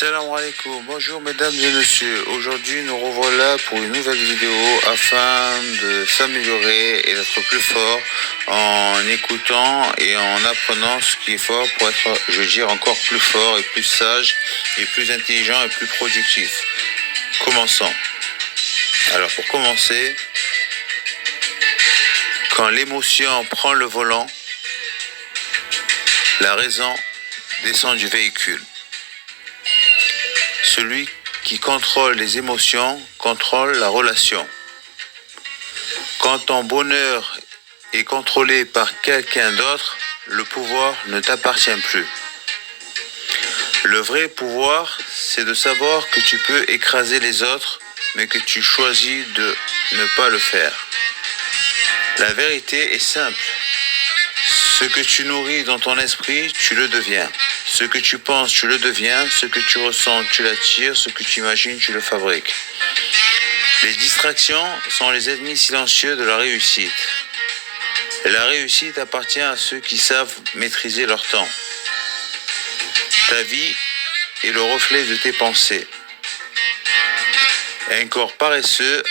Salam alaikum, bonjour mesdames et messieurs. Aujourd'hui nous revoilà pour une nouvelle vidéo afin de s'améliorer et d'être plus fort en écoutant et en apprenant ce qui est fort pour être, je veux dire, encore plus fort et plus sage et plus intelligent et plus productif. Commençons. Alors pour commencer, quand l'émotion prend le volant, la raison descend du véhicule. Celui qui contrôle les émotions contrôle la relation. Quand ton bonheur est contrôlé par quelqu'un d'autre, le pouvoir ne t'appartient plus. Le vrai pouvoir, c'est de savoir que tu peux écraser les autres, mais que tu choisis de ne pas le faire. La vérité est simple. Ce que tu nourris dans ton esprit, tu le deviens. Ce que tu penses, tu le deviens. Ce que tu ressens, tu l'attires. Ce que tu imagines, tu le fabriques. Les distractions sont les ennemis silencieux de la réussite. Et la réussite appartient à ceux qui savent maîtriser leur temps. Ta vie est le reflet de tes pensées. Un corps paresseux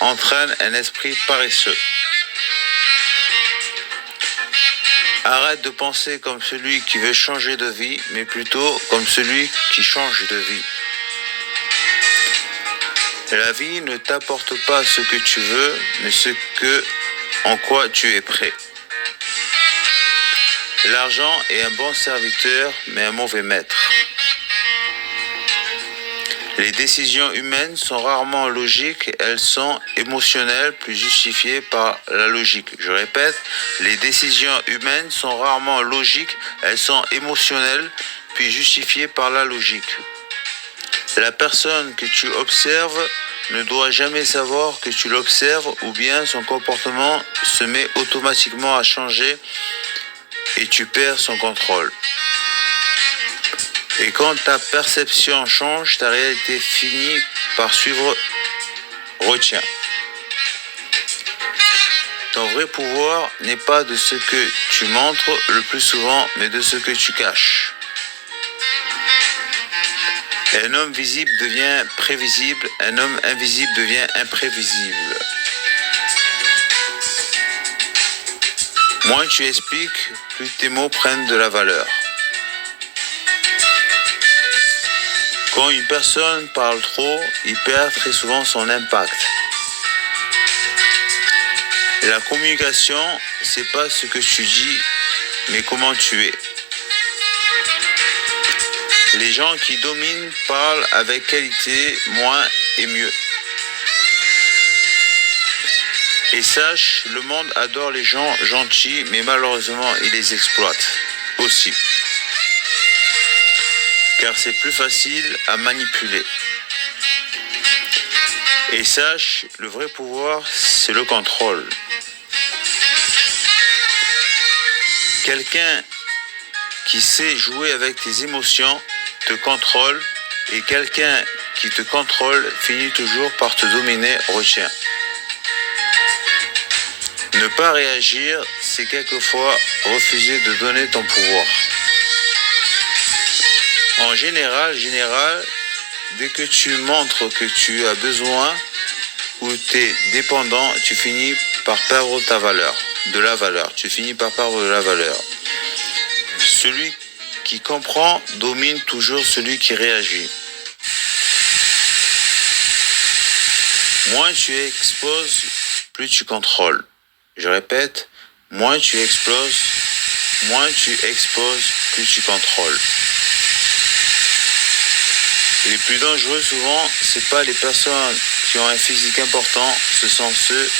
entraîne un esprit paresseux. Arrête de penser comme celui qui veut changer de vie, mais plutôt comme celui qui change de vie. La vie ne t'apporte pas ce que tu veux, mais ce en quoi tu es prêt. L'argent est un bon serviteur, mais un mauvais maître. Les décisions humaines sont rarement logiques, elles sont émotionnelles, plus justifiées par la logique. Je répète, les décisions humaines sont rarement logiques, elles sont émotionnelles, puis justifiées par la logique. La personne que tu observes ne doit jamais savoir que tu l'observes ou bien son comportement se met automatiquement à changer et tu perds son contrôle. Et quand ta perception change, ta réalité finit par suivre. Retiens. Ton vrai pouvoir n'est pas de ce que tu montres le plus souvent, mais de ce que tu caches. Un homme visible devient prévisible, un homme invisible devient imprévisible. Moins tu expliques, plus tes mots prennent de la valeur. Quand une personne parle trop, il perd très souvent son impact. La communication, c'est pas ce que tu dis, mais comment tu es. Les gens qui dominent parlent avec qualité, moins et mieux. Et sache, le monde adore les gens gentils, mais malheureusement, il les exploite aussi. Car c'est plus facile à manipuler. Et sache, le vrai pouvoir, c'est le contrôle. Quelqu'un qui sait jouer avec tes émotions te contrôle et quelqu'un qui te contrôle finit toujours par te dominer. Retiens. Ne pas réagir, c'est quelquefois refuser de donner ton pouvoir. En général, dès que tu montres que tu as besoin ou tu es dépendant, tu finis par perdre tu finis par perdre de la valeur. Celui qui comprend domine toujours celui qui réagit. Moins tu exposes, plus tu contrôles. Je répète, moins tu exposes, plus tu contrôles. Et les plus dangereux souvent, c'est pas les personnes qui ont un physique important, ce sont ceux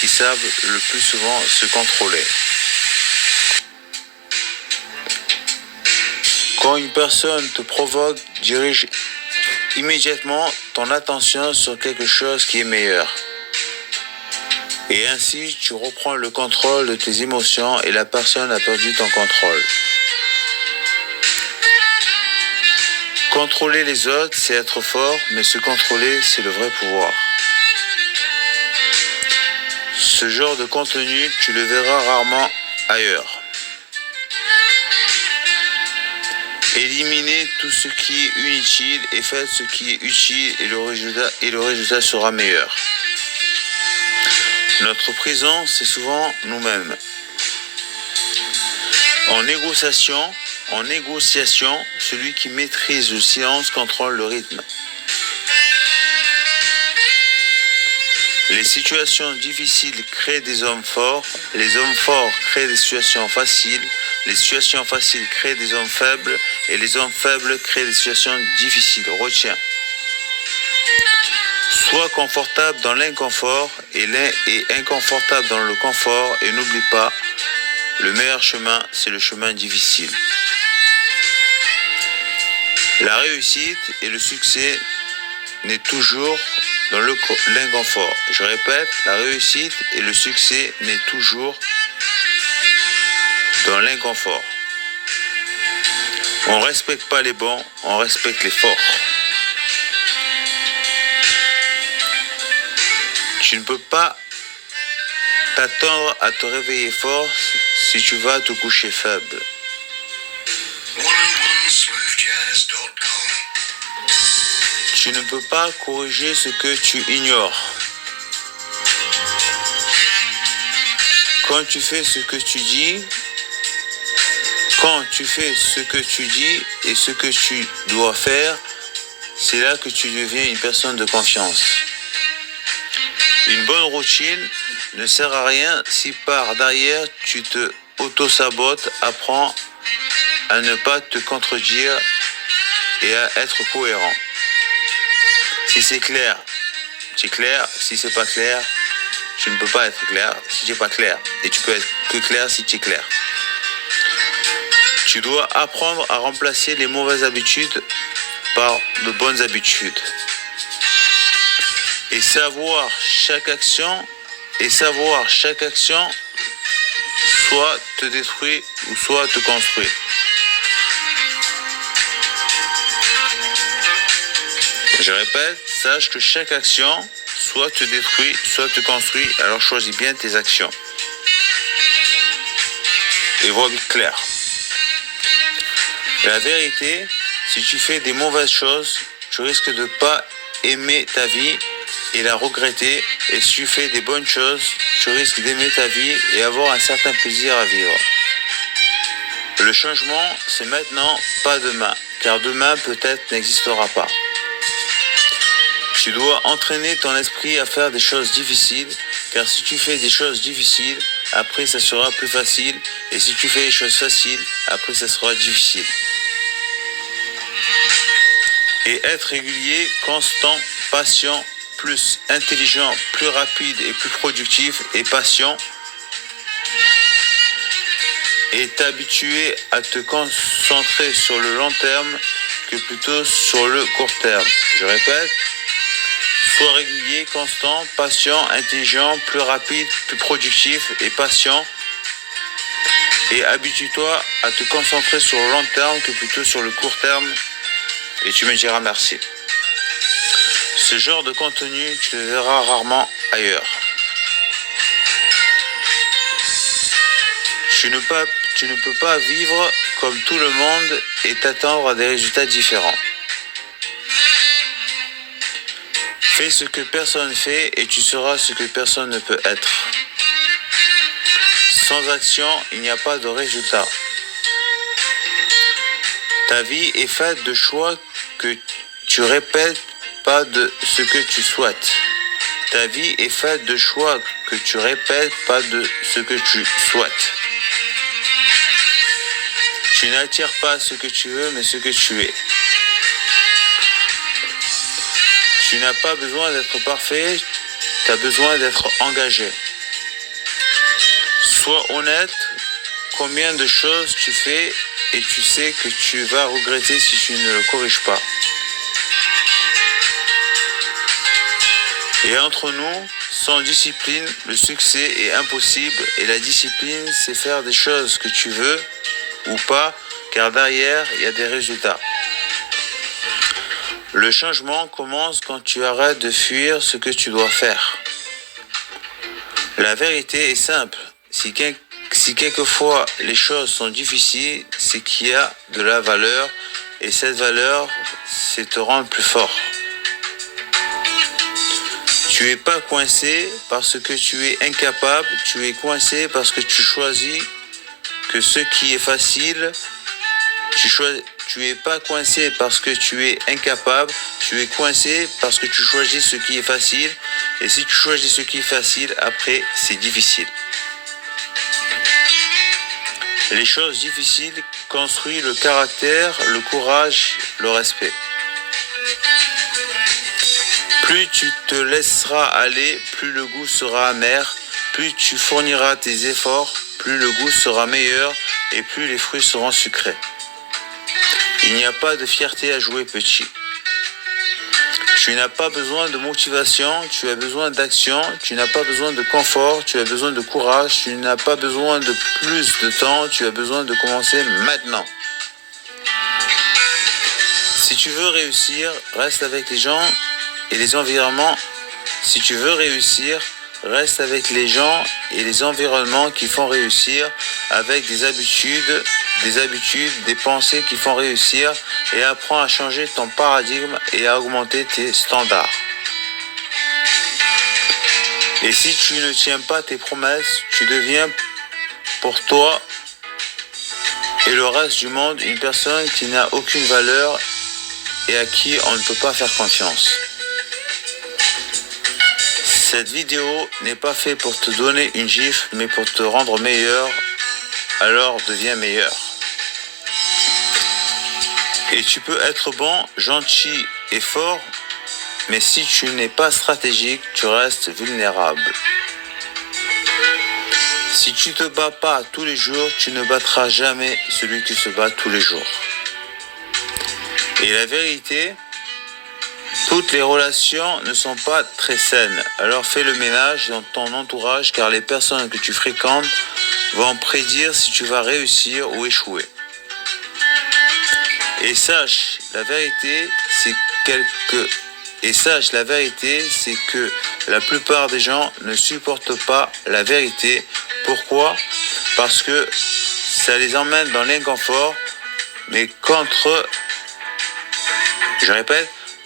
qui savent le plus souvent se contrôler. Quand une personne te provoque, dirige immédiatement ton attention sur quelque chose qui est meilleur. Et ainsi, tu reprends le contrôle de tes émotions et la personne a perdu ton contrôle. Contrôler les autres, c'est être fort, mais se contrôler, c'est le vrai pouvoir. Ce genre de contenu, tu le verras rarement ailleurs. Éliminez tout ce qui est inutile et faites ce qui est utile et le résultat sera meilleur. Notre prison, c'est souvent nous-mêmes. En négociation, celui qui maîtrise le silence contrôle le rythme. Les situations difficiles créent des hommes forts, les hommes forts créent des situations faciles, les situations faciles créent des hommes faibles et les hommes faibles créent des situations difficiles. Retiens. Sois confortable dans l'inconfort et inconfortable dans le confort et n'oublie pas, le meilleur chemin, c'est le chemin difficile. La réussite et le succès n'est toujours dans l'inconfort. Je répète, la réussite et le succès n'est toujours dans l'inconfort. On ne respecte pas les bons, on respecte les forts. Tu ne peux pas t'attendre à te réveiller fort si tu vas te coucher faible. Tu ne peux pas corriger ce que tu ignores. Quand tu fais ce que tu dis et ce que tu dois faire, c'est là que tu deviens une personne de confiance. Une bonne routine ne sert à rien si par derrière tu te auto-sabotes. Apprends à ne pas te contredire et à être cohérent. Si c'est clair, tu es clair. Si c'est pas clair, tu ne peux pas être clair si tu n'es pas clair. Et tu peux être que clair si tu es clair. Tu dois apprendre à remplacer les mauvaises habitudes par de bonnes habitudes. Et savoir chaque action, soit te détruit ou soit te construit. Je répète, sache que chaque action soit te détruit, soit te construit, alors choisis bien tes actions. Et vois clair. La vérité, si tu fais des mauvaises choses, tu risques de ne pas aimer ta vie et la regretter. Et si tu fais des bonnes choses, tu risques d'aimer ta vie et avoir un certain plaisir à vivre. Le changement, c'est maintenant, pas demain, car demain peut-être n'existera pas. Tu dois entraîner ton esprit à faire des choses difficiles, car si tu fais des choses difficiles, après ça sera plus facile, et si tu fais des choses faciles, après ça sera difficile. Et être régulier, constant, patient, plus intelligent, plus rapide et plus productif et patient, et t'habituer à te concentrer sur le long terme que plutôt sur le court terme. Je répète, sois régulier, constant, patient, intelligent, plus rapide, plus productif et patient. Et habitue-toi à te concentrer sur le long terme que plutôt sur le court terme. Et tu me diras merci. Ce genre de contenu, tu le verras rarement ailleurs. Tu ne peux pas vivre comme tout le monde et t'attendre à des résultats différents. Fais ce que personne fait et tu seras ce que personne ne peut être. Sans action, il n'y a pas de résultat. Ta vie est faite de choix que tu répètes, pas de ce que tu souhaites. Ta vie est faite de choix que tu répètes, pas de ce que tu souhaites. Tu n'attires pas ce que tu veux, mais ce que tu es. Tu n'as pas besoin d'être parfait, tu as besoin d'être engagé. Sois honnête, combien de choses tu fais et tu sais que tu vas regretter si tu ne le corriges pas. Et entre nous, sans discipline, le succès est impossible et la discipline, c'est faire des choses que tu veux ou pas, car derrière, il y a des résultats. Le changement commence quand tu arrêtes de fuir ce que tu dois faire. La vérité est simple. Si si quelquefois les choses sont difficiles, c'est qu'il y a de la valeur, et cette valeur, c'est te rendre plus fort. Tu n'es pas coincé parce que tu es incapable, tu es coincé parce que tu choisis que ce qui est facile, tu n'es pas coincé parce que tu es incapable, tu es coincé parce que tu choisis ce qui est facile, et si tu choisis ce qui est facile, après c'est difficile. Les choses difficiles construisent le caractère, le courage, le respect. Plus tu te laisseras aller, plus le goût sera amer, plus tu fourniras tes efforts, plus le goût sera meilleur et plus les fruits seront sucrés. Il n'y a pas de fierté à jouer petit. Tu n'as pas besoin de motivation, tu as besoin d'action, tu n'as pas besoin de confort, tu as besoin de courage, tu n'as pas besoin de plus de temps, tu as besoin de commencer maintenant. Si tu veux réussir, reste avec les gens et les environnements. Si tu veux réussir, reste avec les gens et les environnements qui font réussir, avec des habitudes, des pensées qui font réussir, et apprends à changer ton paradigme et à augmenter tes standards. Et si tu ne tiens pas tes promesses, tu deviens pour toi et le reste du monde une personne qui n'a aucune valeur et à qui on ne peut pas faire confiance. Cette vidéo n'est pas faite pour te donner une gifle, mais pour te rendre meilleur, alors deviens meilleur. Et tu peux être bon, gentil et fort, mais si tu n'es pas stratégique, tu restes vulnérable. Si tu ne te bats pas tous les jours, tu ne battras jamais celui qui se bat tous les jours. Et la vérité, toutes les relations ne sont pas très saines. Alors fais le ménage dans ton entourage, car les personnes que tu fréquentes vont prédire si tu vas réussir ou échouer. Et sache, la vérité, c'est que la plupart des gens ne supportent pas la vérité. Pourquoi ? Parce que ça les emmène dans l'inconfort, mais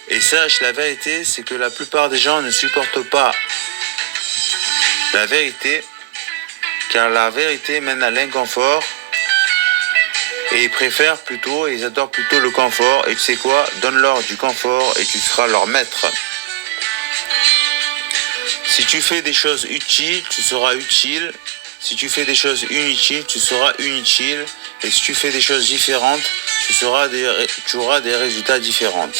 et sache, la vérité, c'est que la plupart des gens ne supportent pas la vérité, car la vérité mène à l'inconfort, et ils adorent plutôt le confort, et tu sais quoi ? Donne-leur du confort et tu seras leur maître. Si tu fais des choses utiles, tu seras utile. Si tu fais des choses inutiles, tu seras inutile. Et si tu fais des choses différentes, tu auras des résultats différents.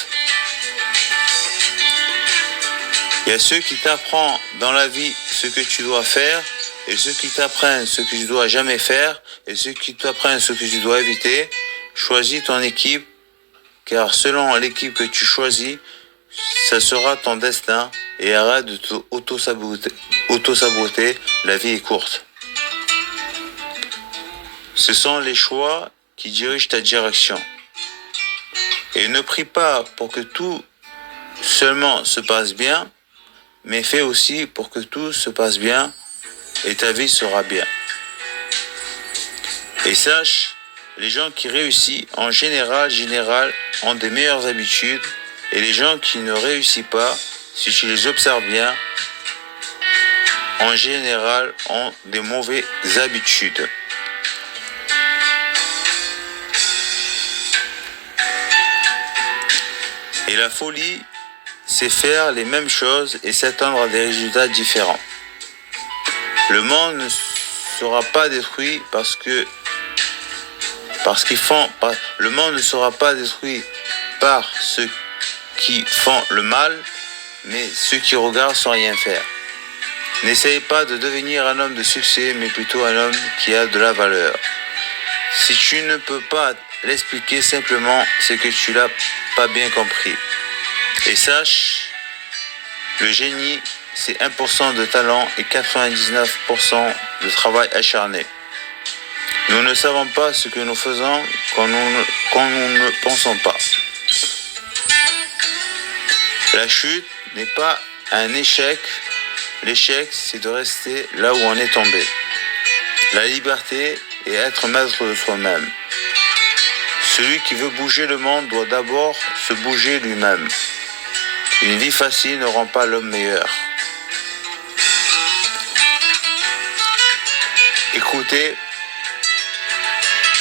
Il y a ceux qui t'apprennent dans la vie ce que tu dois faire, et ceux qui t'apprennent ce que tu dois jamais faire, et ceux qui t'apprennent ce que tu dois éviter. Choisis ton équipe, car selon l'équipe que tu choisis, ça sera ton destin, et arrête de te auto-saboter, la vie est courte. Ce sont les choix qui dirigent ta direction. Et ne prie pas pour que tout seulement se passe bien, mais fais aussi pour que tout se passe bien et ta vie sera bien. Et sache, les gens qui réussissent en général ont des meilleures habitudes, et les gens qui ne réussissent pas, si tu les observes bien, en général ont des mauvaises habitudes. Et la folie, c'est faire les mêmes choses et s'attendre à des résultats différents. Le monde ne sera pas détruit le monde ne sera pas détruit par ceux qui font le mal, mais ceux qui regardent sans rien faire. N'essaye pas de devenir un homme de succès, mais plutôt un homme qui a de la valeur. Si tu ne peux pas l'expliquer simplement, c'est que tu l'as pas bien compris. Et sache, le génie, c'est 1% de talent et 99% de travail acharné. Nous ne savons pas ce que nous faisons quand nous ne pensons pas. La chute n'est pas un échec. L'échec, c'est de rester là où on est tombé. la liberté et être maître de soi-même. Celui qui veut bouger le monde doit d'abord se bouger lui-même. Une vie facile ne rend pas l'homme meilleur.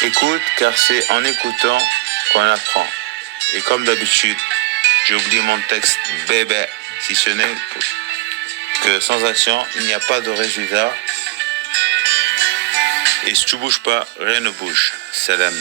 Écoute car c'est en écoutant qu'on apprend. Et comme d'habitude, j'ai oublié mon texte bébé, si ce n'est que sans action, il n'y a pas de résultat. Et si tu bouges pas, rien ne bouge. Salam.